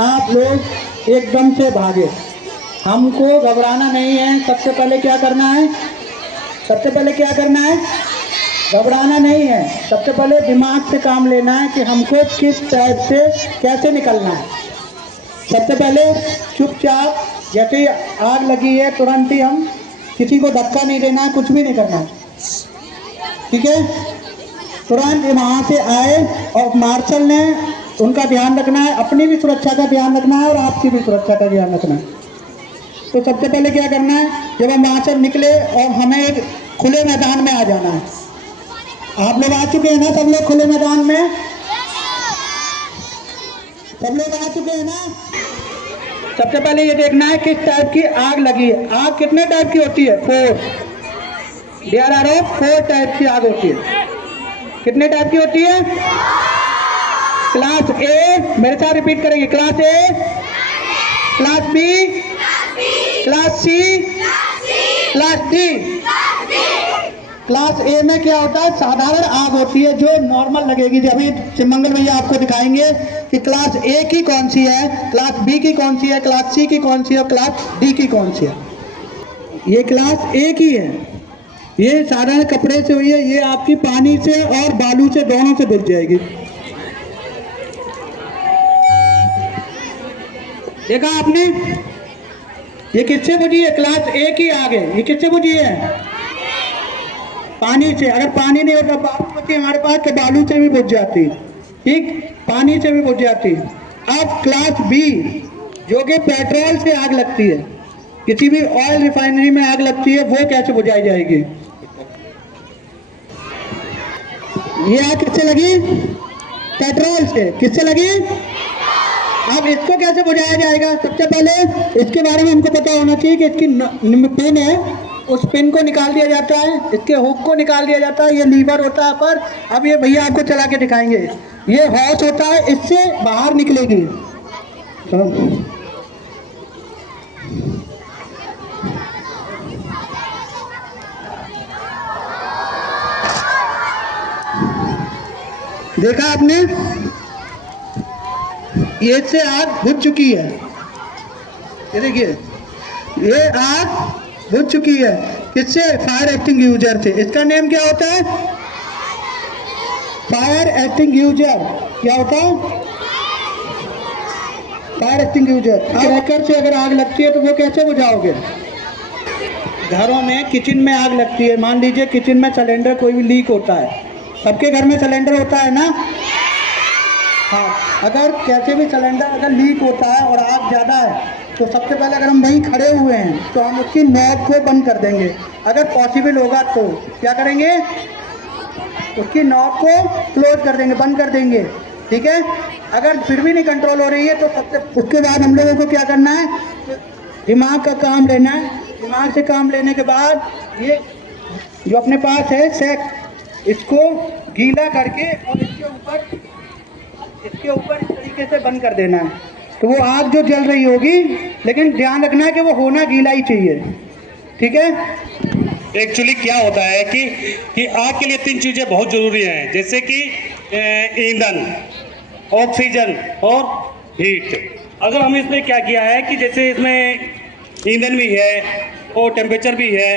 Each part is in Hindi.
आप लोग एकदम से भागे। हमको घबराना नहीं है। सबसे पहले क्या करना है? सबसे पहले क्या करना है? घबराना नहीं है। सबसे पहले दिमाग से काम लेना है कि हमको किस टाइप से कैसे निकलना है। सबसे पहले चुपचाप, जैसे ही आग लगी है तुरंत ही हम किसी को धक्का नहीं देना है, कुछ भी नहीं करना है, ठीक है? तुरंत वहाँ से आए और मार्शल ने उनका ध्यान रखना है, अपनी भी सुरक्षा का ध्यान रखना है और आपकी भी सुरक्षा का ध्यान रखना है। तो सबसे पहले क्या करना है, जब हम वहाँ से निकले और हमें एक खुले मैदान में आ जाना है। आप लोग आ चुके हैं ना? सब लोग खुले मैदान में, सब लोग आ चुके हैं ना? सबसे पहले ये देखना है किस टाइप की आग लगी है। आग कितने टाइप की होती है? 4। देयर आर 4 टाइप की आग होती है। कितने टाइप की होती है? क्लास ए, मेरे साथ रिपीट करेंगे, class A, class B, class C, class D. Class A में क्या होता है? साधारण आग होती है जो नॉर्मल लगेगी। अभी चिमंगल भैया आपको दिखाएंगे कि क्लास ए की कौन सी है, क्लास बी की कौन सी है, क्लास सी की कौन सी है और क्लास डी की कौन सी है। ये क्लास ए की है, ये साधारण कपड़े से हुई है, ये आपकी पानी से और बालू से दोनों से बुझ जाएगी। देखा आपने? ये किससे बुझी है? क्लास ए की आग है। ये किससे बुझी है? पानी से। अगर पानी नहीं होता, बालू होती है हमारे पास, तो बालू से भी बुझ जाती है, ठीक? पानी से भी बुझ जाती है। अब क्लास बी, जो कि पेट्रोल से आग लगती है, किसी भी ऑयल रिफाइनरी में आग लगती है, वो कैसे बुझाई जाएगी? ये आग किससे लगी? पेट्रोल से। किससे लगी? अब इसको कैसे बुझाया जाएगा? सबसे पहले इसके बारे में हमको पता होना चाहिए कि इसकी पिन है, उस पिन को निकाल दिया जाता है, इसके हुक को निकाल दिया जाता है, ये लीवर होता है पर। अब ये भैया आपको चला के दिखाएंगे, ये हॉस होता है, इससे बाहर निकलेगी। देखा आपने? ये से आग बुझ चुकी है। ये देखिए, ये आग बुझ चुकी है। किससे? फायर एक्सटिंग्विशर से। इसका नेम क्या होता है? Fire extinguisher. क्या होता है? Fire extinguisher. क्रैकर से अगर आग लगती है तो वो कैसे बुझाओगे? घरों में, किचन में आग लगती है, मान लीजिए किचन में सिलेंडर कोई भी लीक होता है, सबके घर में सिलेंडर होता है ना? हाँ, अगर कैसे भी सिलेंडर अगर लीक होता है और आग ज़्यादा है तो सबसे पहले अगर हम वहीं खड़े हुए हैं तो हम उसकी नॉब को बंद कर देंगे। अगर पॉसिबल होगा तो क्या करेंगे? उसकी नॉब को क्लोज कर देंगे, बंद कर देंगे, ठीक है? अगर फिर भी नहीं कंट्रोल हो रही है तो उसके बाद हम लोगों को क्या करना है? दिमाग का काम लेना है। दिमाग से काम लेने के बाद ये जो अपने पास है सेक, इसको गीला करके और इसके ऊपर इस तरीके से बंद कर देना है, तो वो आग जो जल रही होगी, लेकिन ध्यान रखना है कि वो होना गीला ही चाहिए, ठीक है? एक्चुअली क्या होता है कि आग के लिए 3 चीज़ें बहुत ज़रूरी हैं, जैसे कि ईंधन, ऑक्सीजन और हीट। अगर हम इसमें क्या किया है कि जैसे इसमें ईंधन भी है और टेम्परेचर भी है,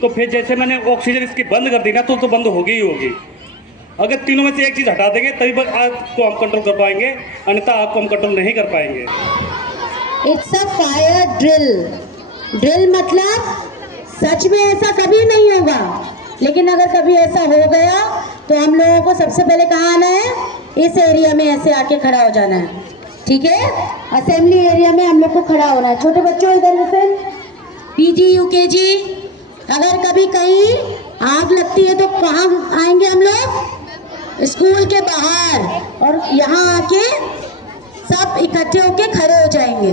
तो फिर जैसे मैंने ऑक्सीजन इसकी बंद कर दी ना, तो बंद होगी ही होगी। अगर तीनों में से एक चीज़ हटा देंगे तभी बस आग को हम कंट्रोल कर पाएंगे, अन्यथा आग को हम कंट्रोल नहीं कर पाएंगे। It's a fire drill. Drill मतलब सच में ऐसा कभी नहीं होगा, लेकिन अगर कभी ऐसा हो गया तो हम लोगों को सबसे पहले कहाँ आना है? इस एरिया में ऐसे आके खड़ा हो जाना है, ठीक है? असेंबली एरिया में हम लोग को खड़ा होना है। छोटे बच्चों इधर लिसन, पीजी यूकेजी, अगर कभी कहीं आग लगती है तो कहाँ आएंगे हम लोग? स्कूल के बाहर, और यहाँ आके सब इकट्ठे होके खड़े हो जाएंगे,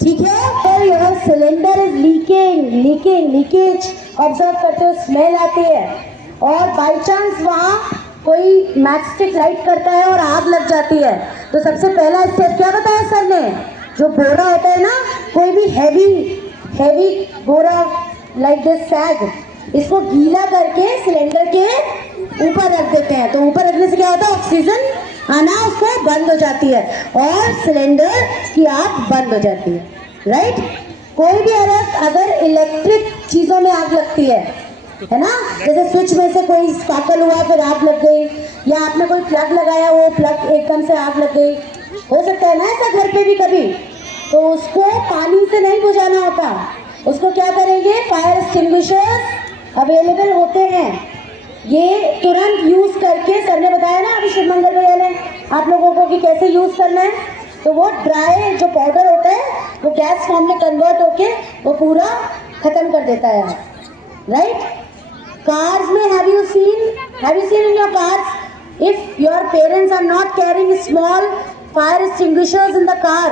ठीक है? तो your cylinder is leakage observe करते हो, स्मेल आती है, और बाई चांस वहाँ कोई मैच स्टिक लाइट करता है और आग लग जाती है, तो सबसे पहला स्टेप क्या बताया सर ने? जो बोरा होता है ना, कोई भी हैवी बोरा लाइक दिस सैग, इसको गीला करके सिलेंडर के ऊपर रख देते हैं। तो ऊपर रखने से क्या होता है? ऑक्सीजन आना उसको बंद हो जाती है और सिलेंडर की आग बंद हो जाती है, राइट। कोई भी अगर इलेक्ट्रिक चीजों में आग लगती है ना, जैसे स्विच में से कोई स्पार्कल हुआ फिर आग लग गई, या आपने कोई प्लग लगाया वो प्लग एकदम से आग लग गई, हो सकता है ना ऐसा घर पे भी कभी, तो उसको पानी से नहीं बुझाना होता, उसको क्या करेंगे, फायर एक्सटिंग्विशर्स अवेलेबल होते हैं, ये तुरंत यूज करके, सर ने बताया ना अभी शिवमंगल भैया ने आप लोगों को कि कैसे यूज करना है, तो वो ड्राई जो पाउडर होता है वो गैस फॉर्म में कन्वर्ट होके वो पूरा खत्म कर देता है, राइट। Cars में have you seen in your cars, if your parents are not carrying small fire extinguishers in the car,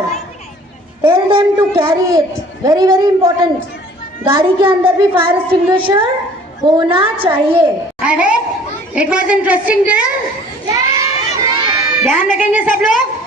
tell them to carry it, very very important। गाड़ी के अंदर भी फायर एक्सटिंग्विशर होना चाहिए। I hope it was interesting drill। ध्यान रखेंगे सब लोग।